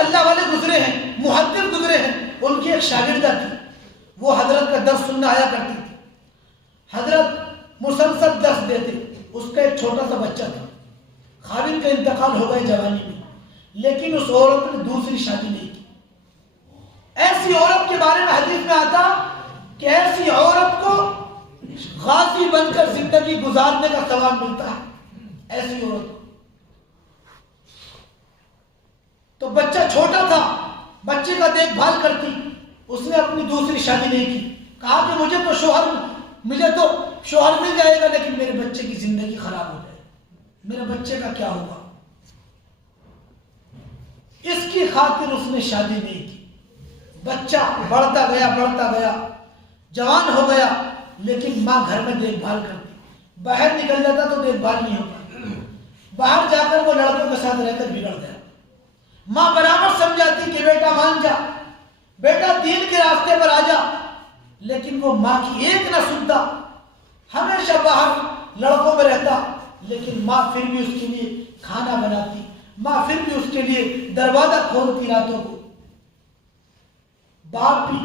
اللہ والے گزرے ہیں، محدث گزرے ہیں، ان کی ایک شاگردہ تھی، وہ حضرت کا درس سننا آیا کرتی تھی، حضرت مسلسل درس دیتے، اس کا ایک چھوٹا سا بچہ تھا، خاوند کا انتقال ہو گئی جوانی میں، لیکن اس عورت نے دوسری شادی نہیں کی۔ ایسی عورت کے بارے میں حدیث میں آتا کہ ایسی عورت کو غازی بن کر زندگی گزارنے کا ثواب ملتا ہے، ایسی عورت کو۔ تو بچہ چھوٹا تھا، بچے کا دیکھ بھال کرتی، اس نے اپنی دوسری شادی نہیں کی، کہا کہ مجھے تو شوہر مل جائے گا، لیکن میرے بچے کی زندگی خراب ہو جائے گی، میرے بچے کا کیا ہوگا؟ اس کی خاطر اس نے شادی نہیں کی۔ بچہ بڑھتا گیا، جوان ہو گیا، لیکن ماں گھر میں دیکھ بھال کرتی، باہر نکل جاتا تو دیکھ بھال نہیں ہوتا، باہر جا کر وہ لڑکوں کے ساتھ رہ کر بگڑ گیا۔ ماں برابر سمجھاتی کہ بیٹا مان جا، بیٹا دین کے راستے پر آ جا، لیکن وہ ماں کی ایک نہ سنتا، ہمیشہ باہر لڑکوں میں رہتا، لیکن ماں پھر بھی اس کے لیے کھانا بناتی، ماں پھر بھی اس کے لیے دروازہ کھولتی راتوں کو۔ باپ بھی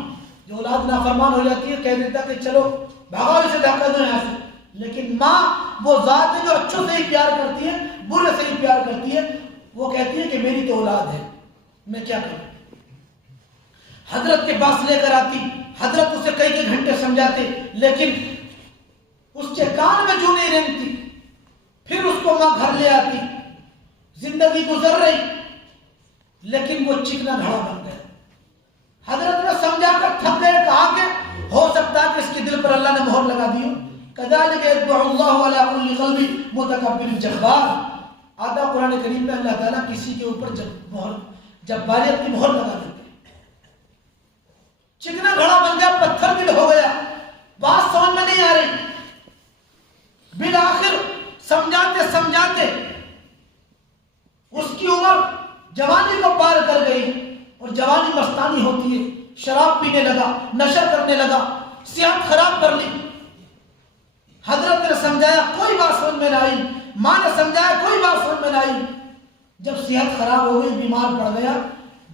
جو اولاد نافرمان ہو جاتی ہے کہہ دیتا کہ چلو بھگاؤ اسے، دھکا دو یہاں سے، لیکن ماں وہ ذات ہے جو اچھوں سے ہی پیار کرتی ہے، برے سے ہی پیار کرتی ہے، وہ کہتی ہے کہ میری تو اولاد ہے، میں کیا کروں۔ حضرت کے پاس لے کر آتی، حضرت اسے کئی گھنٹے سمجھاتے، لیکن اس کے کان میں جو نہیں رینگتی۔ پھر اس کو ماں گھر لے آتی، زندگی گزر رہی، لیکن وہ چکنا گھڑا بن گیا۔ حضرت نے سمجھا کر تھک گئے، کہا کہ ہو سکتا ہے کہ اس کے دل پر اللہ نے مہر لگا دی ہو، کذالک یطبع اللہ علی کل قلب متکبر جبار۔ آدھا قرآن کریم میں اللہ تعالیٰ کسی کے اوپر جباریت کی مہر لگا دیتے ہیں۔ چکنا گھڑا بن گیا، پتھر دل ہو گیا، بات سمجھ میں نہیں آ رہی۔ بالآخر سمجھاتے اس کی عمر جوانی کو پار کر گئی، اور جوانی مستانی ہوتی ہے، شراب پینے لگا، نشہ کرنے لگا، صحت خراب کر لی۔ حضرت نے سمجھایا، کوئی بات سمجھ میں نہ آئی، ماں نے سمجھایا، کوئی بات سمجھ میں نہ آئی۔ جب صحت خراب ہو گئی، بیمار پڑ گیا،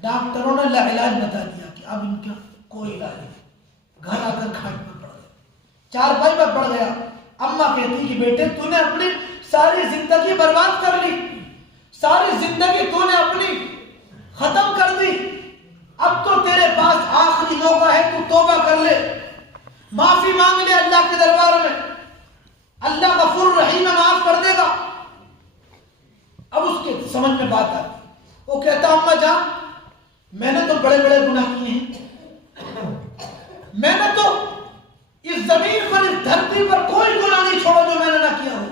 ڈاکٹروں نے علاج بتا دیا کہ اب ان کا کوئی علاج نہیں، گھر آ کر کھاٹ پر پڑ گیا، چارپائی پر پڑ گیا۔ اماں کہتی کہ بیٹے تو نے اپنی ساری زندگی برباد کر لی، ساری زندگی تو نے اپنی ختم کر دی، اب تو تیرے پاس آخری موقع ہے، تو توبہ کر لے، معافی مانگ لے اللہ کے دربار میں، اللہ غفور رحیم معاف کر دے گا۔ اب اس کے سمجھ میں بات آتی، وہ کہتا اماں جان میں نے تو بڑے بڑے گناہ کیے ہیں، میں نے تو اس زمین پر، اس دھرتی پر کوئی گناہ نہیں چھوڑا جو میں نے نہ کیا ہو،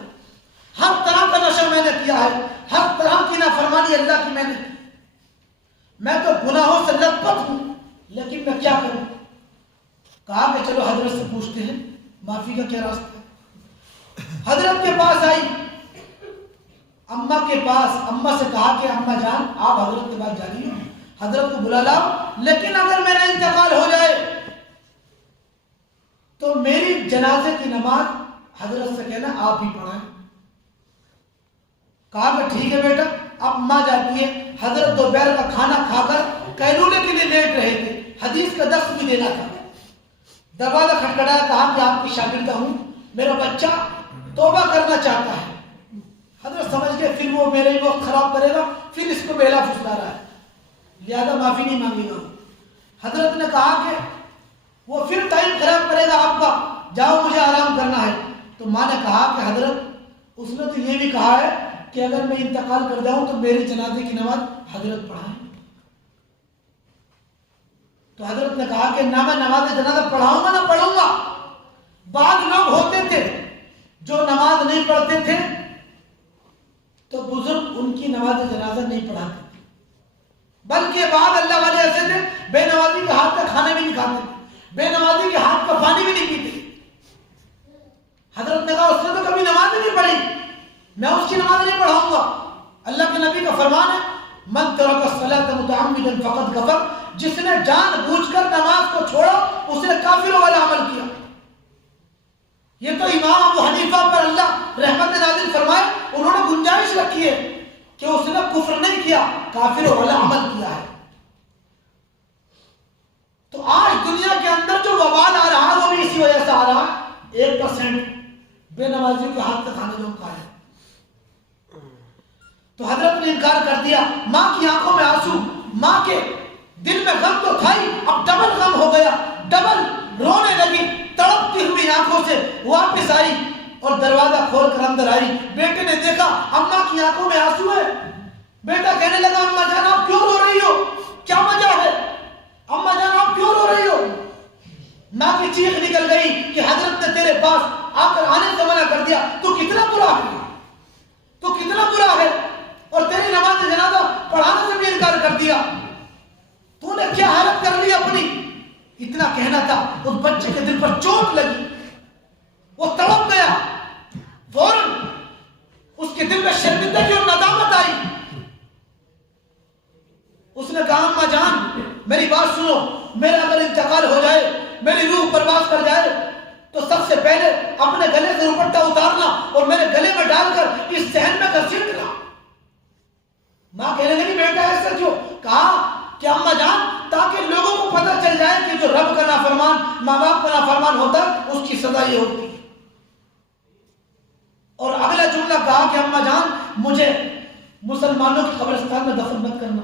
ہر طرح کا نشہ میں نے کیا ہے، ہر طرح کی نافرمانی اللہ کی میں تو گناہوں سے لت پت ہوں، لیکن میں کیا کروں؟ کہا کہ چلو حضرت سے پوچھتے ہیں معافی کا کیا راستہ ہے۔ حضرت کے پاس آئی، اماں کے پاس، اماں سے کہا کہ اماں جان آپ حضرت کے پاس جا رہی ہیں، حضرت کو بلا لاؤ، لیکن اگر میرا انتقال ہو جائے تو میری جنازے کی نماز حضرت سے کہنا آپ ہی پڑھائیں۔ کہا کہ ٹھیک ہے بیٹا۔ اب ماں جاتی ہے، حضرت دوپہر کا کھانا کھا کر قیلولے کے لیے لیٹ رہے تھے، حدیث کا درس بھی دینا تھا، دروازہ کھٹکھٹایا، کہا کہ آپ کی شاگردہ ہوں، میرا بچہ توبہ کرنا چاہتا ہے۔ حضرت سمجھ گئے پھر وہ میرے ہی وقت خراب کرے گا، پھر اس کو بہلا پھسلا رہا ہے، لہذا معافی نہیں مانگے گا۔ حضرت نے کہا کہ وہ پھر ٹائم خراب کرے گا آپ کا، جاؤ مجھے آرام کرنا ہے۔ تو ماں نے کہا کہ حضرت اس نے تو یہ بھی کہا ہے کہ اگر میں انتقال کر جاؤں تو میری جنازے کی نماز حضرت پڑھائیں۔ تو حضرت نے کہا کہ نہ میں نماز جنازہ پڑھاؤں گا نہ پڑھوں گا۔ بعض لوگ ہوتے تھے جو نماز نہیں پڑھتے تھے تو بزرگ ان کی نماز جنازہ نہیں پڑھاتے تھے، بلکہ بعض اللہ والے ایسے تھے بے نمازی کے ہاتھ کا کھانا بھی نہیں کھاتے تھے، بے نمازی کے ہاتھ کا پانی بھی نہیں پیتے۔ حضرت نے کہا اس نے تو کبھی نماز نہیں پڑھی، میں اس کی نماز نہیں پڑھاؤں گا۔ اللہ کے نبی کا فرمان ہے من ترک الصلاۃ متعمدا فقد کفر، جس نے جان بوجھ کر نماز کو چھوڑا اس نے کافروں والا عمل کیا۔ یہ تو امام ابو حنیفہ پر اللہ رحمت نازل فرمائے، انہوں نے گنجائش رکھی ہے کہ اس نے کفر نہیں کیا، کافروں والا عمل کیا ہے۔ نے انکار کر دیا. ماں کی آنکھوں میں آنسو, ماں کے دل میں غم تو تھا ہی, اب ڈبل غم ہو گیا, ڈبل رونے لگی, تڑپتی ہوئی آنکھوں سے واپس آئی اور دروازہ کھول کر اندر آئی. بیٹے نے دیکھا اماں کی آنکھوں میں آنسو ہے. بیٹا کہنے لگا اماں جان آپ کیوں رو رہی ہو, کیا وجہ ہے, اماں جان آپ کیوں رو رہی ہو. ماں کی چیخ نکل گئی کہ حضرت نے تیرے پاس آ کر آنے سے منع کر دیا, تو کتنا برا ہے, تو کتنا برا ہے, اور تیری نماز جنازہ پڑھانے سے بھی انکار کر دیا, تو نے کیا حالت کر لی اپنی. اتنا کہنا تھا, اس بچے کے دل پر چوٹ لگی, وہ تڑپ گیا. فوراً اس کے دل میں شرمندگی اور ندامت آئی. اس نے کہا اماں جان میری بات سنو, میرا اگر انتقال ہو جائے, میری روح پرواز کر جائے, تو سب سے پہلے اپنے گلے سے دوپٹہ اتارنا اور میرے گلے میں ڈال کر اس صحن میں گھسیٹنا. ماں کہنے لگی بیٹا ایسا کیوں. کہا کہ اماں جان تاکہ لوگوں کو پتہ چل جائے کہ جو رب کا نافرمان, ماں باپ کا نافرمان ہوتا ہے اس کی سزا یہ ہوتی ہے. اور اگلا جملہ کہا کہ اماں جان مجھے مسلمانوں کی قبرستان میں دفن مت کرنا,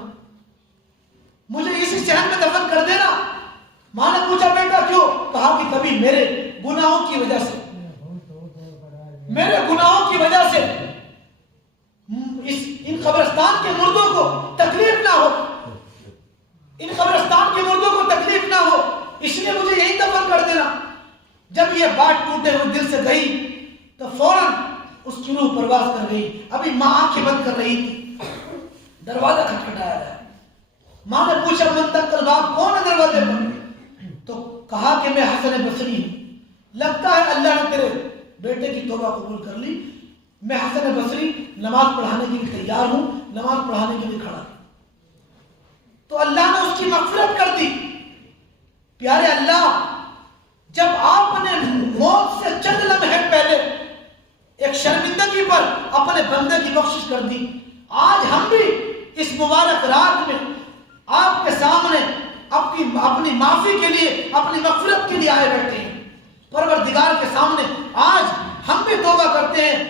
مجھے اسی صحن میں دفن کر دینا. ماں نے پوچھا بیٹا کیوں. کہا کہ کبھی میرے گناہوں کی وجہ سے, میرے گناہوں کی وجہ سے ان قبرستان کے مردوں کو تکلیف نہ ہو, ان قبرستان کے مردوں کو تکلیف نہ ہو, اس لیے مجھے یہی دفن کر دینا. جب یہ بات ٹوٹے ہوئے دل سے گئی تو فوراً اس کی روح پرواز کر گئی. ابھی ماں آنکھیں بند کر رہی تھی, دروازہ کھٹکھٹایا گیا. ماں نے پوچھا من تک کل باب کون ہے دروازے پر. تو کہا کہ میں حسن بصری ہوں. لگتا ہے اللہ نے تیرے بیٹے کی توبہ قبول کر لی. میں حسن بصری نماز پڑھانے کے لیے تیار ہوں, نماز پڑھانے کے لیے کھڑا. تو اللہ نے اس کی مغفرت کر دی. پیارے اللہ, جب آپ نے موت سے چند لمحے پہلے ایک شرمندگی پر اپنے بندے کی بخشش کر دی, آج ہم بھی اس مبارک رات میں آپ کے سامنے اپنی معافی کے لیے, اپنی مغفرت کے لیے آئے بیٹھے ہیں. پروردگار کے سامنے آج ہم بھی توبہ کرتے ہیں